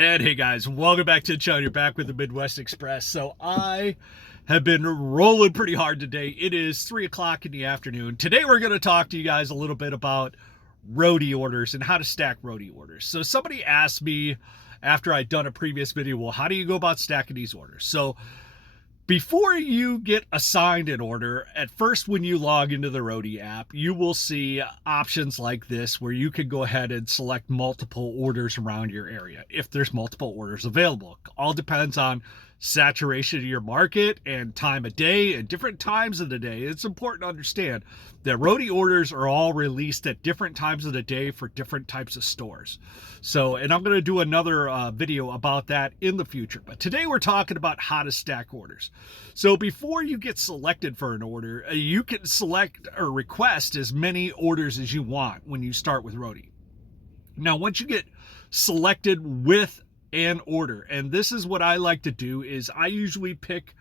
And hey guys, welcome back to the channel. You're back with the Midwest Express. So I have been rolling pretty hard today. It is 3 o'clock in the afternoon. Today we're going to talk to you guys a little bit about roadie orders and how to stack roadie orders. So somebody asked me after I'd done a previous video, well, how do you go about stacking these orders? So before you get assigned an order, at first when you log into the Roadie app, you will see options like this where you can go ahead and select multiple orders around your area if there's multiple orders available. All depends on saturation of your market and time of day and different times of the day. It's important to understand that Roadie orders are all released at different times of the day for different types of stores. So, and I'm going to do another video about that in the future. But today we're talking about how to stack orders. So before you get selected for an order, you can select or request as many orders as you want when you start with Roadie. Now, once you get selected with an order, and this is what I like to do, is I usually pick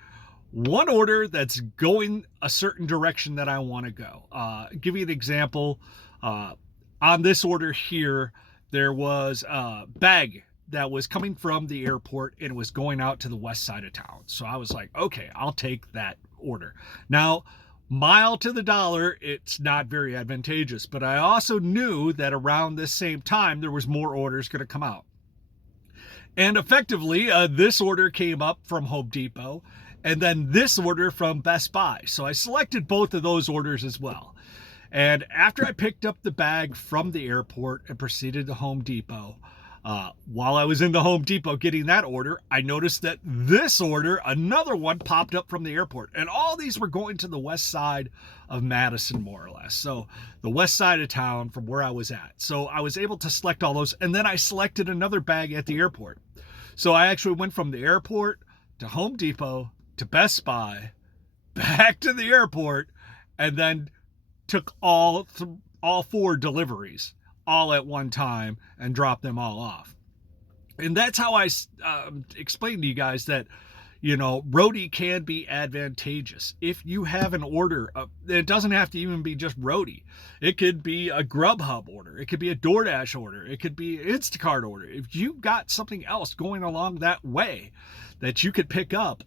one order that's going a certain direction that I want to go. Give you an example. On this order here, there was a bag that was coming from the airport and it was going out to the west side of town. So I was like, okay, I'll take that order. Now, mile to the dollar, it's not very advantageous, but I also knew that around this same time, there was more orders going to come out. And effectively, this order came up from Home Depot, and then this order from Best Buy. So I selected both of those orders as well. And after I picked up the bag from the airport and proceeded to Home Depot, while I was in the Home Depot getting that order, I noticed that this order, another one, popped up from the airport. And all these were going to the west side of Madison, more or less. So the west side of town from where I was at. So I was able to select all those. And then I selected another bag at the airport. So I actually went from the airport to Home Depot to Best Buy, back to the airport, and then took all four deliveries all at one time and dropped them all off. And that's how I explained to you guys that, you know, Roadie can be advantageous. If you have an order, it doesn't have to even be just Roadie. It could be a Grubhub order. It could be a DoorDash order. It could be an Instacart order. If you've got something else going along that way that you could pick up,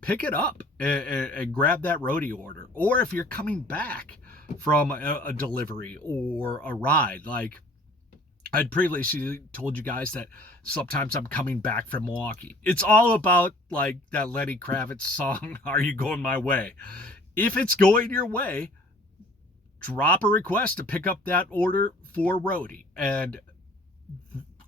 pick it up and grab that Roadie order. Or if you're coming back from a delivery or a ride, like I'd previously told you guys that sometimes I'm coming back from Milwaukee. It's all about like that Lenny Kravitz song, Are You Going My Way? If it's going your way, drop a request to pick up that order for Roadie. And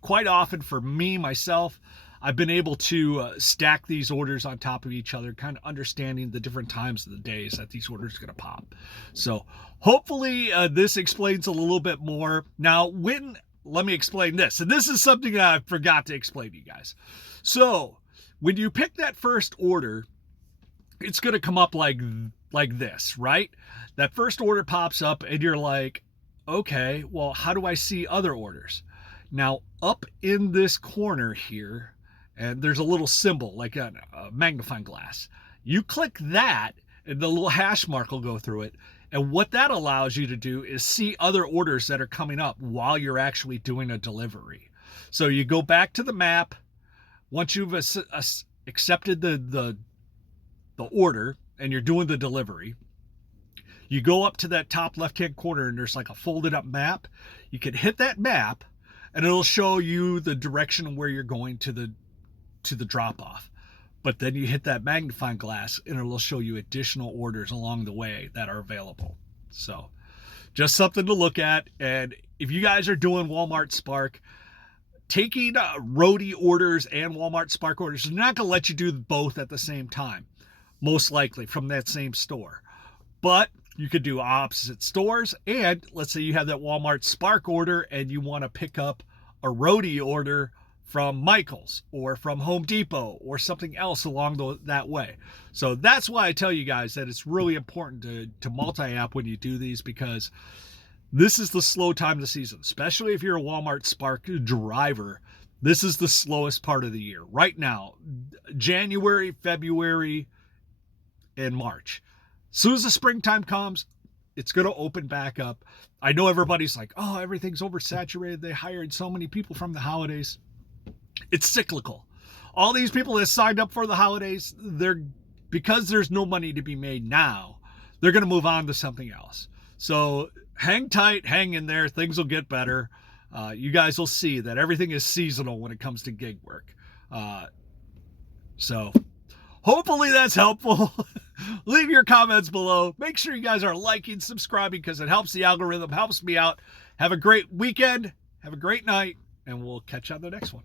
quite often for me, myself, I've been able to stack these orders on top of each other, kind of understanding the different times of the days that these orders are going to pop. So hopefully this explains a little bit more. Now, let me explain this. And this is something that I forgot to explain to you guys. So when you pick that first order, it's going to come up like this, right? That first order pops up and you're like, okay, well, how do I see other orders? Now, up in this corner here, and there's a little symbol like a magnifying glass. You click that and the little hash mark will go through it. And what that allows you to do is see other orders that are coming up while you're actually doing a delivery. So you go back to the map. Once you've accepted the order and you're doing the delivery, you go up to that top left-hand corner and there's like a folded up map. You can hit that map and it'll show you the direction where you're going to the drop-off. But then you hit that magnifying glass and it will show you additional orders along the way that are available. So just something to look at. And if you guys are doing Walmart Spark, taking Roadie orders and Walmart Spark orders is not going to let you do both at the same time, most likely from that same store. But you could do opposite stores. And let's say you have that Walmart Spark order and you want to pick up a Roadie order from Michael's or from Home Depot or something else along that way. So that's why I tell you guys that it's really important to multi-app when you do these, because this is the slow time of the season, especially if you're a Walmart Spark driver. This is the slowest part of the year right now, January, February, and March. As soon as the springtime comes, it's going to open back up. I know everybody's like, oh, everything's oversaturated. They hired so many people from the holidays. It's cyclical. All these people that signed up for the holidays, because there's no money to be made now, they're going to move on to something else. So hang tight, hang in there. Things will get better. You guys will see that everything is seasonal when it comes to gig work. So hopefully that's helpful. Leave your comments below. Make sure you guys are liking, subscribing, because it helps the algorithm, helps me out. Have a great weekend. Have a great night, and we'll catch you on the next one.